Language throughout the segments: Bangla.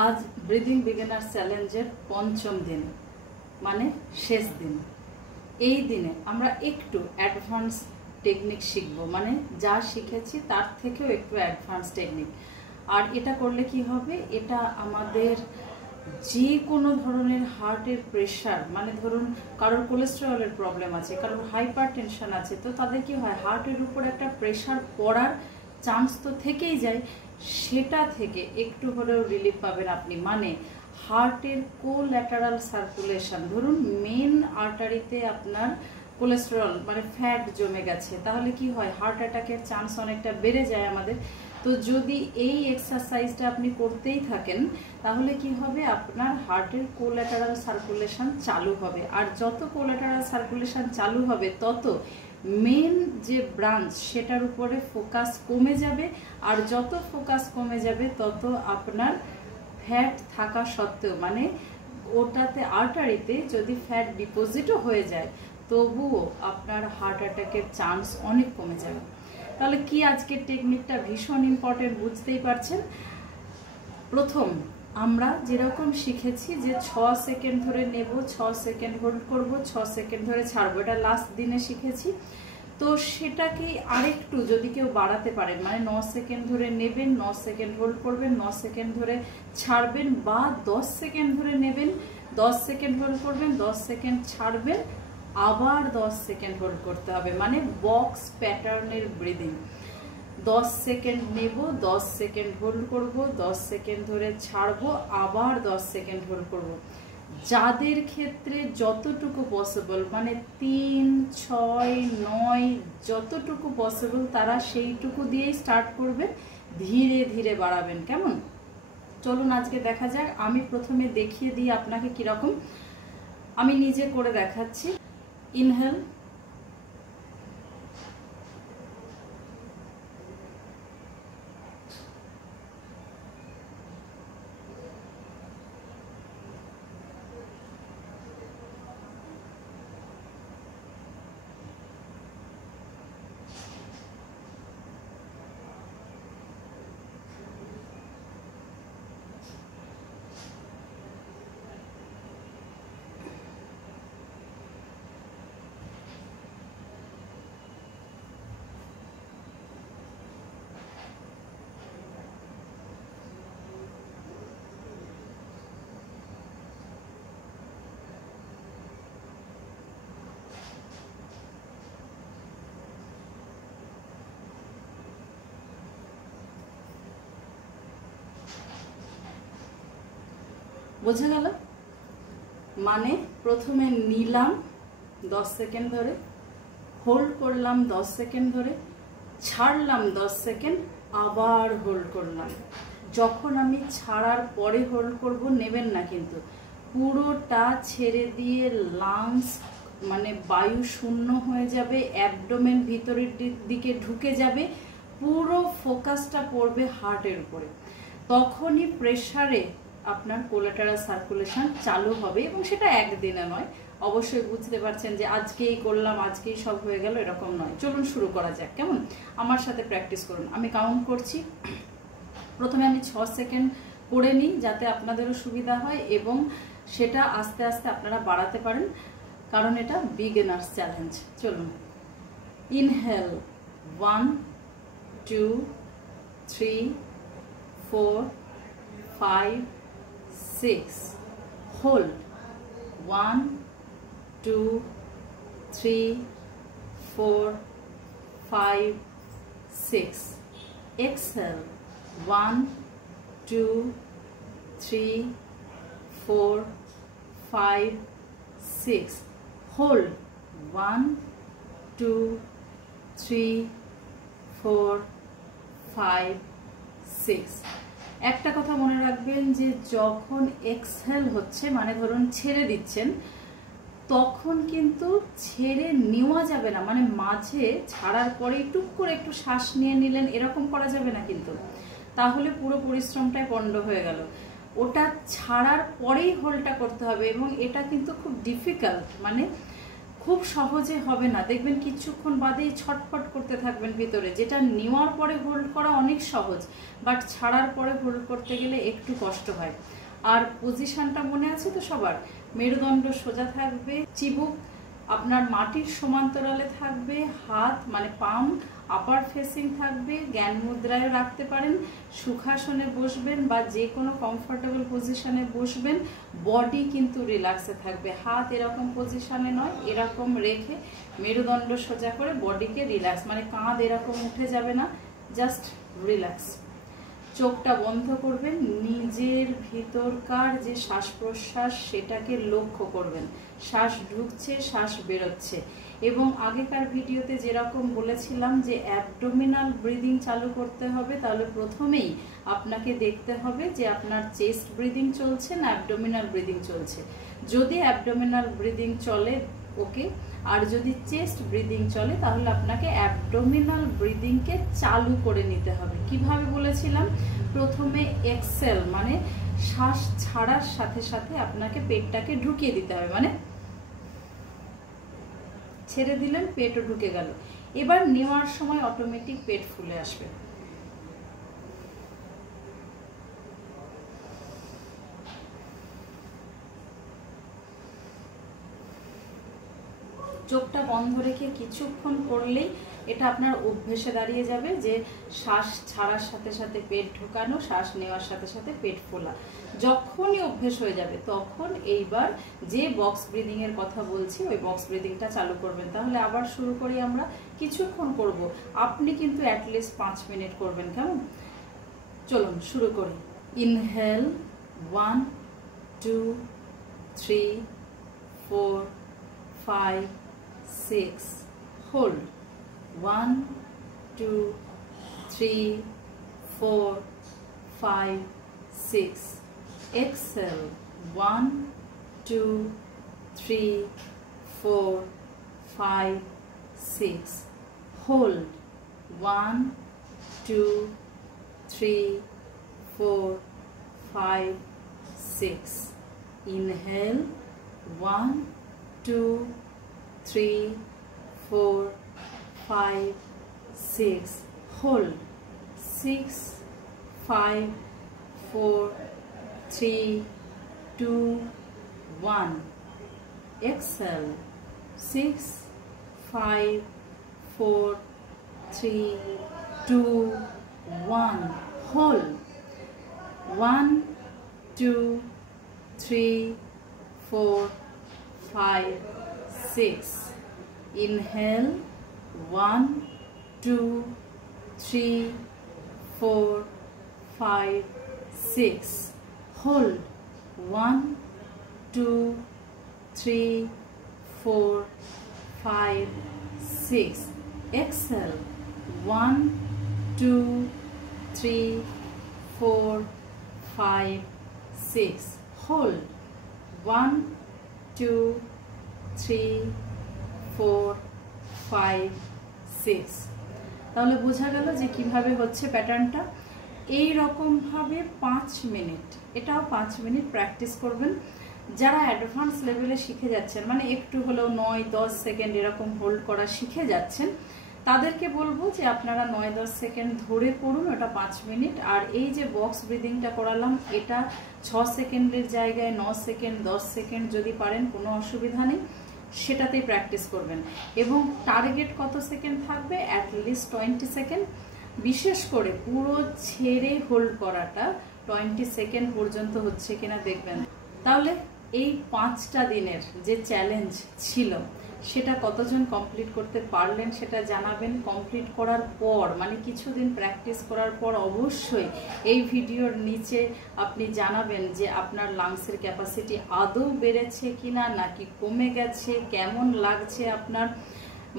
आज ब्रिदिंग बिगिनार्स चैलेंजर पंचम दिन माने शेष दिन। এই দিনে আমরা একটু অ্যাডভান্স টেকনিক শিখব, মানে যা শিখেছি তার থেকেও একটু অ্যাডভান্স টেকনিক। আর এটা করলে কি হবে, এটা আমাদের যে কোনো ধরনের হার্টের প্রেশার, মানে ধরুন কারোর কোলেস্টেরলের প্রবলেম আছে, কারোর হাইপার টেনশন আছে, তো তাদের কি হয় হার্টের উপর একটা প্রেশার পড়ার চান্স তো থেকেই যায়, সেটা থেকে একটু হলেও রিলিফ পাবেন আপনি। মানে হার্টের কোল্যাটারাল সার্কুলেশন, ধরুন মেন আর্টারিতে আপনার কোলেস্টেরল মানে ফ্যাট জমে গেছে, তাহলে কি হয় হার্ট অ্যাটাকের চান্স অনেকটা বেড়ে যায় আমাদের। তো যদি এই এক্সারসাইজটা আপনি করতেই থাকেন তাহলে কি হবে, আপনার হার্টের কোল্যাটারাল সার্কুলেশন চালু হবে। আর যত কোল্যাটারাল সার্কুলেশন চালু হবে তত মেন যে ব্রাঞ্চ সেটার উপরে ফোকাস কমে যাবে, আর যত ফোকাস কমে যাবে তত আপনার ফ্যাট থাকা সত্ত্বেও, মানে ওটাতে আর্টারিতে যদি ফ্যাট ডিপোজিটও হয়ে যায় তবুও আপনার হার্ট অ্যাটাকের চান্স অনেক কমে যাবে। তাহলে কি আজকের টেকনিকটা ভীষণ ইম্পর্টেন্ট, বুঝতেই পারছেন। প্রথম আমরা যেরকম শিখেছি যে 6 সেকেন্ড ধরে নেব, 6 সেকেন্ড হোল্ড করব, 6 সেকেন্ড ধরে ছাড়বো, এটা লাস্ট দিনে শিখেছি। তো সেটাকে আরেকটু যদি কেউ বাড়াতে পারেন, মানে 9 সেকেন্ড ধরে নেবেন, 9 সেকেন্ড হোল্ড করবেন, 9 সেকেন্ড ধরে ছাড়বেন, বা 10 সেকেন্ড ধরে নেবেন, 10 সেকেন্ড হোল্ড করবেন, 10 সেকেন্ড ছাড়বেন, আবার 10 সেকেন্ড হোল্ড করতে হবে, মানে বক্স প্যাটার্নের ব্রিদিং। 10 সেকেন্ড নেব, 10 সেকেন্ড হোল্ড করব, 10 সেকেন্ড ধরে ছাড়বো, আবার 10 সেকেন্ড হোল্ড করব। যাদের ক্ষেত্রে যতটুকু পসিবল, মানে 3, 6, 9 যতটুকু পসিবল তারা সেইটুকু দিয়েই স্টার্ট করবেন, ধীরে ধীরে বাড়াবেন। কেমন? চলুন আজকে দেখা যাক। আমি প্রথমে দেখিয়ে দিই আপনাকে কিরকম, আমি নিজে করে দেখাচ্ছি। ইনহেল, বোঝা গেল? মানে প্রথমে নিলাম 10 সেকেন্ড ধরে, হোল্ড করলাম 10 সেকেন্ড ধরে, ছাড়লাম 10 সেকেন্ড, আবার হোল্ড করলাম। যখন আমি ছাড়ার পরে হোল্ড করব, নেবেন না কিন্তু, পুরোটা ছেড়ে দিয়ে লাংস মানে বায়ু শূন্য হয়ে যাবে, অ্যাবডোমেন ভিতরের দিকে ঢুকে যাবে, পুরো ফোকাসটা পড়বে হার্টের উপরে। তখনই প্রেসারে আপনার কোল্যাটারাল সার্কুলেশন চালু হবে, এবং সেটা একদিনে নয়। অবশ্যই বুঝতে পারছেন যে আজকেই করলাম আজকেই সব হয়ে গেল, এরকম নয়। চলুন শুরু করা যাক, কেমন? আমার সাথে প্র্যাকটিস করুন। আমি কাউন্ট করছি। প্রথমে আমি 6 সেকেন্ড করে নিই যাতে আপনাদেরও সুবিধা হয়, এবং সেটা আস্তে আস্তে আপনারা বাড়াতে পারেন, কারণ এটা বিগিনার্স চ্যালেঞ্জ। চলুন। ইনহেল 1, 2, 3, 4, 5, 6. Hold 1, 2, 3, 4, 5, 6. Exhale 1, 2, 3, 4, 5, 6. Hold 1, 2, 3, 4, 5, 6. একটা কথা মনে রাখবেন যে যখন এক্সহেল হচ্ছে, মানে ধরুন ছেড়ে দিচ্ছেন, তখন কিন্তু ছেড়ে নেওয়া যাবে না, মানে মাঝে ছাড়ার পরে টুক করে একটু শ্বাস নিয়ে নিলেন, এরকম করা যাবে না কিন্তু, তাহলে পুরো পরিশ্রমটাই পণ্ড হয়ে গেল। ওটা ছাড়ার পরেই হোল্ডটা করতে হবে, এবং এটা কিন্তু খুব ডিফিকাল্ট, মানে খুব সহজে হবে না, দেখবেন কিছুক্ষণ বাদেই ছটফট করতে থাকবেন ভিতরে। যেটা নেওয়ার পরে হোল্ড করা অনেক সহজ, বাট ছাড়ার পরে হোল্ড করতে গেলে একটু কষ্ট হয়। আর পজিশনটা মনে আছে তো সবার? মেরুদণ্ড সোজা থাকবে, চিবুক আপনার মাটির সমান্তরালে থাকবে, হাত মানে পাম আপার ফেসিং থাকবে, জ্ঞান মুদ্রায় রাখতে পারেন, সুখাসনে বসবেন বা যে কোনো কমফোর্টেবল পজিশনে বসবেন। বডি কিন্তু রিল্যাক্সে থাকবে, হাত এরকম পজিশনে নয়, এরকম রেখে মেরুদণ্ড সোজা করে বডিকে রিল্যাক্স, মানে কাঁধ এরকম উঠে যাবে না, জাস্ট রিল্যাক্স। চোখটা বন্ধ করবেন, নিজের ভিতরকার যে শ্বাস প্রশ্বাস সেটাকে লক্ষ্য করবেন। শ্বাস ঢুকছে, শ্বাস বেরোচ্ছে। এবং আগেকার ভিডিওতে যেরকম বলেছিলাম যে অ্যাবডোমিনাল ব্রিদিং চালু করতে হবে, তাহলে প্রথমেই আপনাকে দেখতে হবে যে আপনার চেস্ট ব্রিদিং চলছে না অ্যাবডোমিনাল ব্রিদিং চলছে। যদি অ্যাবডোমিনাল ব্রিদিং চলে ওকে, আর যদি চেস্ট ব্রিদিং চলে তাহলে আপনাকে অ্যাবডোমিনাল ব্রিদিংকে চালু করে নিতে হবে। কিভাবে বলেছিলাম? প্রথমে এক্সেল মানে শ্বাস ছাড়ার সাথে সাথে আপনাকে পেটটাকে ঢুকিয়ে দিতে হবে, মানে ছেড়ে দিলেন, পেটও ঢুকে গেল। এবার নেওয়ার সময় অটোমেটিক পেট ফুলে আসবে। চোখটা বন্ধ রেখে কিছুক্ষণ করলেই এটা আপনার অভ্যেসে দাঁড়িয়ে যাবে যে শ্বাস ছাড়ার সাথে সাথে পেট ঢোকানো, শ্বাস নেওয়ার সাথে সাথে পেট ফোলা। যখনই অভ্যেস হয়ে যাবে তখন এইবার যে বক্স ব্রিদিং এর কথা বলছি ওই বক্স ব্রিদিংটা চালু করবেন। তাহলে আবার শুরু করি, আমরা কিছুক্ষণ করব, আপনি কিন্তু অ্যাটলিস্ট 5 মিনিট করবেন, কেমন? চলুন শুরু করি। Inhale 1 2 3 4 5 6, hold 1 2 3 4 5 6, exhale 1 2 3 4 5 6, hold 1 2 3 4 5 6, inhale 1 2 3 4 5 6, hold 6 5 4 3 2 1, exhale 6 5 4 3 2 1, hold 1 2 3 4 5 6, inhale 1 2 3 4 5 6, hold 1 2 3 4 5 6, exhale 1 2 3 4 5 6, hold 1 2 3 4 5 6। তাহলে বোঝা গেল যে কিভাবে হচ্ছে প্যাটার্নটা। এই রকম ভাবে 5 মিনিট, এটাও 5 মিনিট প্র্যাকটিস করবেন। যারা অ্যাডভান্স লেভেলে শিখে যাচ্ছেন, মানে একটু হলেও 9-10 সেকেন্ড এরকম হোল্ড করা শিখে যাচ্ছেন, তাদেরকে বলবো যে আপনারা 9-10 সেকেন্ড ধরে করুন, ওটা 5 মিনিট। আর এই যে বক্স ব্রিদিংটা করালাম, এটা 6 সেকেন্ডের জায়গায় 9 সেকেন্ড 10 সেকেন্ড যদি পারেন কোনো অসুবিধা নেই, সেটাতেই প্র্যাকটিস করবেন। এবং টার্গেট কত সেকেন্ড থাকবে? At least 20 second. বিশেষ করে পুরো ছেড়ে হোল্ড করাটা 20 সেকেন্ড পর্যন্ত হচ্ছে কিনা দেখবেন। তাহলে এই 5টা দিনের যে চ্যালেঞ্জ ছিল সেটা কতজন কমপ্লিট করতে পারলেন সেটা জানাবেন। কমপ্লিট করার পর মানে কিছুদিন প্র্যাকটিস করার পর অবশ্যই এই ভিডিওর নিচে আপনি জানাবেন যে আপনার লাংসের ক্যাপাসিটি আদৌ বেড়েছে কিনা নাকি কমে গেছে, কেমন লাগছে আপনার,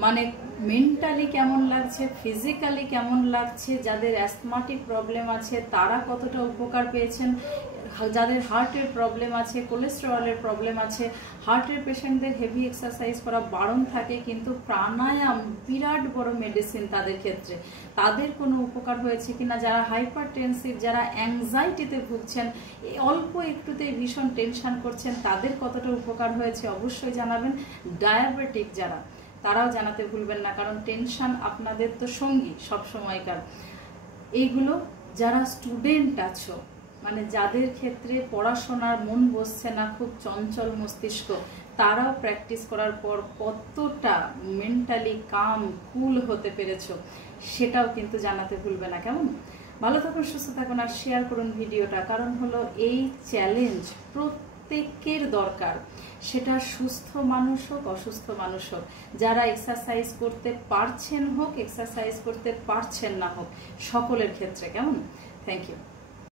মানে মেন্টালি কেমন লাগছে, ফিজিক্যালি কেমন লাগছে। যাদের অ্যাসথমাটিক প্রবলেম আছে তারা কতটা উপকার পেয়েছেন, যাদের হার্টের প্রবলেম আছে, কোলেস্টেরলের প্রবলেম আছে, হার্টের পেশেন্টদের হেভি এক্সারসাইজ করা বারণ থাকে, কিন্তু প্রাণায়াম বিরাট বড় মেডিসিন তাদের ক্ষেত্রে। তাদের কোনো উপকার হয়েছে কিনা, যারা হাইপারটেনসিভ, যারা অ্যাংজাইটিতে ভুগছেন, অল্প একটুতেই ভীষণ টেনশন করছেন, তাদের কতটা উপকার হয়েছে অবশ্যই জানাবেন। ডায়াবেটিক যারা, তারাও জানাতে ভুলবেন না, কারণ টেনশন আপনাদের তো সঙ্গী সব সময়কার। এইগুলো যারা স্টুডেন্ট আছো, মানে যাদের ক্ষেত্রে পড়াশোনার মন বসছে না, খুব চঞ্চল মস্তিষ্ক, তারাও প্র্যাকটিস করার পর কতটা মেন্টালি কাম কুল হতে পেরেছো সেটাও কিন্তু জানাতে ভুলবে না, কেমন? ভালো থাকুন, সুস্থ থাকুন, আর শেয়ার করুন ভিডিওটা। কারণ হলো এই চ্যালেঞ্জ প্রত্যেকের দরকার, সেটা সুস্থ মানুষ হোক, অসুস্থ মানুষ হোক, যারা এক্সারসাইজ করতে পারছেন হোক, এক্সারসাইজ করতে পারছেন না হোক, সকলের ক্ষেত্রে, কেমন? Thank you.